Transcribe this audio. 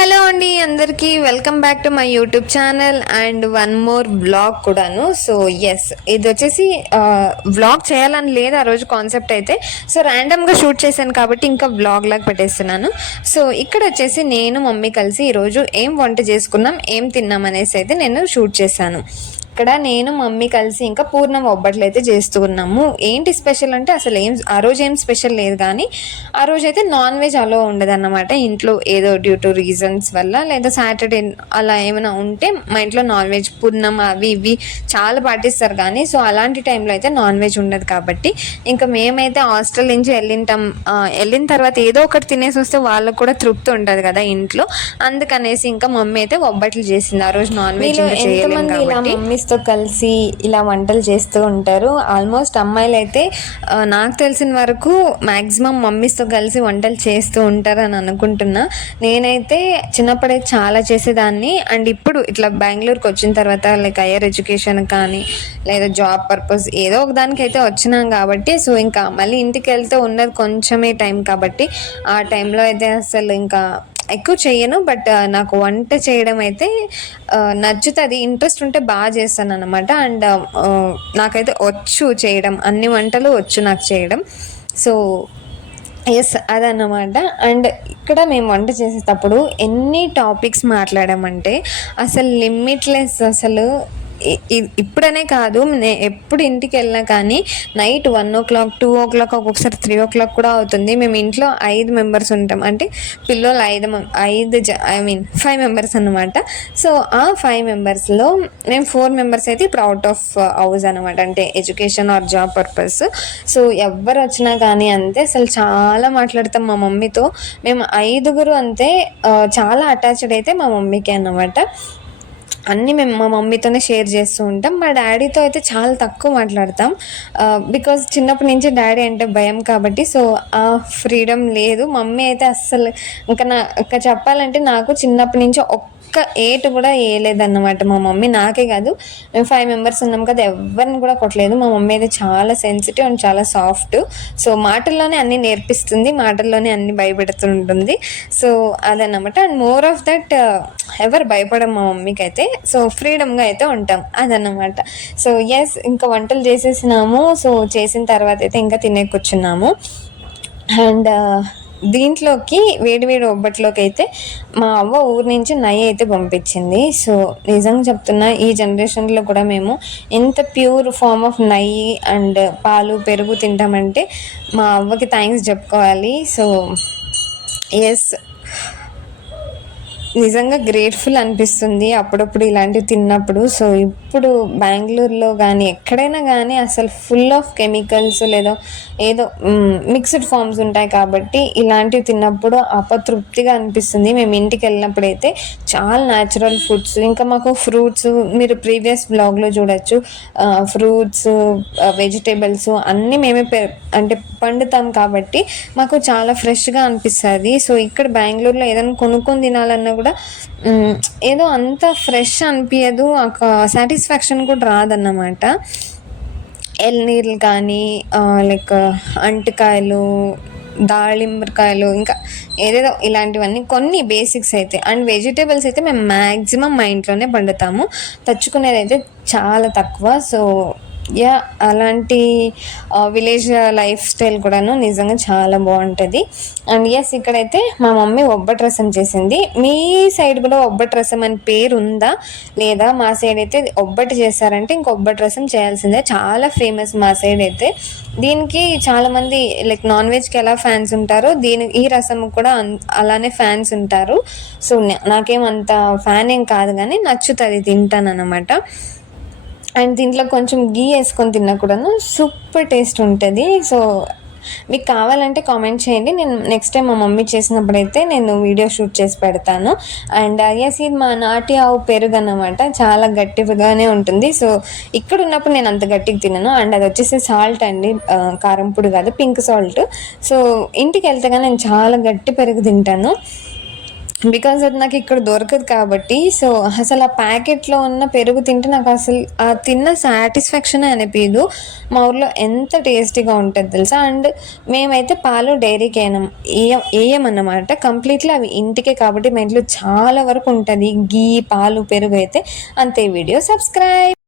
Hello అండి, అందరికీ welcome back to my YouTube channel and one more vlog కూడాను. So yes, ఇది వచ్చేసి వ్లాగ్ చేయాలని లేదు ఆ రోజు కాన్సెప్ట్ అయితే. సో ర్యాండమ్గా షూట్ చేశాను కాబట్టి ఇంకా వ్లాగ్ లాగా పెట్టేస్తున్నాను. సో ఇక్కడ వచ్చేసి నేను మమ్మీ కలిసి ఈరోజు ఏం వంట చేసుకున్నాం, ఏం తిన్నాం అనేసి అయితే నేను షూట్ చేశాను. ఇక్కడ నేను మమ్మీ కలిసి ఇంకా పూర్ణం ఒబ్బట్లు అయితే చేస్తూ ఉన్నాము. ఏంటి స్పెషల్ అంటే అసలు ఆ రోజు ఏం స్పెషల్ లేదు, కానీ ఆ రోజు అయితే నాన్ వెజ్ అలో ఉండదు అన్నమాట ఇంట్లో. ఏదో డ్యూ టు రీజన్స్ వల్ల లేదా సాటర్డే అలా ఏమైనా ఉంటే మా ఇంట్లో నాన్ వెజ్ పూర్ణం అవి ఇవి చాలా పాటిస్తారు, కానీ సో అలాంటి టైంలో అయితే నాన్ వెజ్ ఉండదు. కాబట్టి ఇంకా మేమైతే హాస్టల్ నుంచి వెళ్ళిన తర్వాత ఏదో ఒకటి తినేసి వస్తే వాళ్ళకు కూడా తృప్తి ఉంటుంది కదా ఇంట్లో. అందుకనేసి ఇంకా మమ్మీ అయితే ఒబ్బట్లు చేసింది ఆ రోజు. నాన్ వెజ్ చేయలేము కాబట్టి మమ్మీస్తో కలిసి ఇలా వంటలు చేస్తూ ఉంటారు. ఆల్మోస్ట్ అమ్మాయిలు అయితే నాకు తెలిసిన వరకు మ్యాక్సిమం మమ్మీస్తో కలిసి వంటలు చేస్తూ ఉంటారు అని అనుకుంటున్నా. నేనైతే చిన్నప్పుడే చాలా చేసేదాన్ని. అండ్ ఇప్పుడు ఇట్లా బెంగళూరుకి వచ్చిన తర్వాత లైక్ హైయర్ ఎడ్యుకేషన్ కానీ లేదా జాబ్ పర్పస్ ఏదో ఒక దానికి అయితే వచ్చినాం కాబట్టి సో ఇంకా మళ్ళీ ఇంటికి వెళ్తే ఉన్నది కొంచెమే టైం కాబట్టి ఆ టైంలో అయితే అసలు ఇంకా ఎక్కువ చెయ్యను. బట్ నాకు వంట చేయడం అయితే నచ్చుతుంది, ఇంట్రెస్ట్ ఉంటే బాగా చేస్తాను అనమాట. అండ్ నాకైతే వచ్చు చేయడం, అన్ని వంటలు వచ్చు నాకు చేయడం. సో ఎస్, అదన్నమాట. అండ్ ఇక్కడ మేము వంట చేసేటప్పుడు ఎన్ని టాపిక్స్ మాట్లాడామంటే అసలు లిమిట్లెస్. అసలు ఇప్పుడనే కాదు, ఎప్పుడు ఇంటికి వెళ్ళినా కానీ నైట్ 1 o'clock 2 o'clock ఒక్కొక్కసారి 3 o'clock కూడా అవుతుంది. మేము ఇంట్లో 5 members ఉంటాం, అంటే పిల్లలు 5 members అన్నమాట. సో ఆ 5 membersలో మేము 4 members అయితే ఇప్పుడు అవుట్ ఆఫ్ హౌస్ అనమాట, అంటే education or job purpose. So ఎవరు వచ్చినా కానీ అంతే, అసలు చాలా మాట్లాడతాం మా మమ్మీతో. మేము 5 అంతే, చాలా అటాచ్డ్ అయితే మా మమ్మీకి అన్నమాట. అన్నీ మేము మా మమ్మీతోనే షేర్ చేస్తూ ఉంటాం. మా డాడీతో అయితే చాలా తక్కువ మాట్లాడతాం, బికాజ్ చిన్నప్పటి నుంచి డాడీ అంటే భయం కాబట్టి. సో ఆ ఫ్రీడమ్ లేదు. మమ్మీ అయితే అస్సలు ఇంకా చెప్పాలంటే నాకు చిన్నప్పటి నుంచి ఒక్క ఏటు కూడా వేయలేదన్నమాట మా మమ్మీ. నాకే కాదు, మేము 5 members ఉన్నాం కదా, ఎవరిని కూడా కొట్టలేదు. మా మమ్మీ అయితే చాలా సెన్సిటివ్ అండ్ చాలా సాఫ్ట్. సో మాటల్లోనే అన్నీ నేర్పిస్తుంది, మాటల్లోనే అన్నీ భయపెడుతుంటుంది. సో అదన్నమాట. అండ్ మోర్ ఆఫ్ దట్ ఎవరు భయపడం మా మమ్మీకి అయితే. సో ఫ్రీడమ్గా అయితే ఉంటాం, అదన్నమాట. సో ఎస్, ఇంకా వంటలు చేసేసినాము. సో చేసిన తర్వాత అయితే ఇంకా తినే కూర్చున్నాము. అండ్ దీంట్లోకి వేడివేడి ఒబ్బట్లోకి అయితే మా అవ్వ ఊరి నుంచి నెయ్యి అయితే పంపించింది. సో నిజంగా చెప్తున్నా, ఈ జనరేషన్లో కూడా మేము ఎంత ప్యూర్ ఫామ్ ఆఫ్ నెయ్యి అండ్ పాలు పెరుగు తింటామంటే మా అవ్వకి థ్యాంక్స్ చెప్పుకోవాలి. సో ఎస్, నిజంగా గ్రేట్ఫుల్ అనిపిస్తుంది అప్పుడప్పుడు ఇలాంటివి తిన్నప్పుడు. సో ఇప్పుడు బెంగళూరులో కానీ ఎక్కడైనా కానీ అసలు ఫుల్ ఆఫ్ కెమికల్స్ లేదా ఏదో మిక్స్డ్ ఫార్మ్స్ ఉంటాయి కాబట్టి ఇలాంటివి తిన్నప్పుడు అపతృప్తిగా అనిపిస్తుంది. మేము ఇంటికి వెళ్ళినప్పుడైతే చాలా న్యాచురల్ ఫుడ్స్, ఇంకా మాకు ఫ్రూట్స్, మీరు ప్రీవియస్ బ్లాగ్లో చూడొచ్చు, ఫ్రూట్స్ వెజిటేబుల్స్ అన్నీ మేమే అంటే పండుతాం కాబట్టి మాకు చాలా ఫ్రెష్గా అనిపిస్తుంది. సో ఇక్కడ బెంగళూరులో ఏదైనా కొనుక్కొని తినాలన్నా కూడా ఏదో అంత ఫ్రెష్ అనిపించదు, ఒక సాటిస్ఫాక్షన్ కూడా రాదన్నమాట. ఎల్నీళ్ళు కానీ లైక్ అంటికాయలు, దాళింబకాయలు, ఇంకా ఏదేదో ఇలాంటివన్నీ కొన్ని బేసిక్స్ అయితే. అండ్ వెజిటేబుల్స్ అయితే మేము మ్యాక్సిమం మా ఇంట్లోనే పండుతాము, తెచ్చుకునేది అయితే చాలా తక్కువ. సో యా, అలాంటి విలేజ్ లైఫ్ స్టైల్ కూడాను నిజంగా చాలా బాగుంటుంది. అండ్ ఎస్, ఇక్కడైతే మా మమ్మీ ఒబ్బటి రసం చేసింది. మీ సైడ్ కూడా ఒబ్బటి రసం అని పేరు ఉందా లేదా? మా సైడ్ అయితే ఒబ్బటి చేస్తారంటే ఇంక ఒబ్బటి రసం చేయాల్సిందే, చాలా ఫేమస్ మా సైడ్ అయితే. దీనికి చాలామంది లైక్ నాన్ వెజ్కి ఎలా ఫ్యాన్స్ ఉంటారో ఈ రసం కూడా అలానే ఫ్యాన్స్ ఉంటారు. సో నాకేమంత ఫ్యాన్ ఏం కాదు, కానీ నచ్చుతుంది, తింటాను అన్నమాట. అండ్ దీంట్లో కొంచెం గీ వేసుకొని తిన్నా కూడాను సూపర్ టేస్ట్ ఉంటుంది. సో మీకు కావాలంటే కామెంట్ చేయండి, నేను నెక్స్ట్ టైం మా మమ్మీ చేసినప్పుడైతే నేను వీడియో షూట్ చేసి పెడతాను. అండ్ ఎస్, ఇది మా నాటి ఆవు పెరుగు అన్నమాట, చాలా గట్టిగానే ఉంటుంది. సో ఇక్కడ ఉన్నప్పుడు నేను అంత గట్టిగా తిన్నాను. అండ్ అది వచ్చేసి సాల్ట్ అండి, కారం పొడి కాదు, పింక్ సాల్ట్. సో ఇంటికి వెళ్తే కానీ నేను చాలా గట్టి పెరుగు తింటాను. బికాజ్ అది నాకు ఇక్కడ దొరకదు కాబట్టి. సో అసలు ఆ ప్యాకెట్లో ఉన్న పెరుగు తింటే నాకు అసలు ఆ తిన్న సాటిస్ఫాక్షన్ అనిపించదు. మా ఊర్లో ఎంత టేస్టీగా ఉంటుంది తెలుసా. అండ్ మేమైతే పాలు డైరీకి వేయమన్నమాట, కంప్లీట్లీ అవి ఇంటికే కాబట్టి మా ఇంట్లో చాలా వరకు ఉంటుంది గీ పాలు పెరుగు అయితే. అంతే. Video subscribe.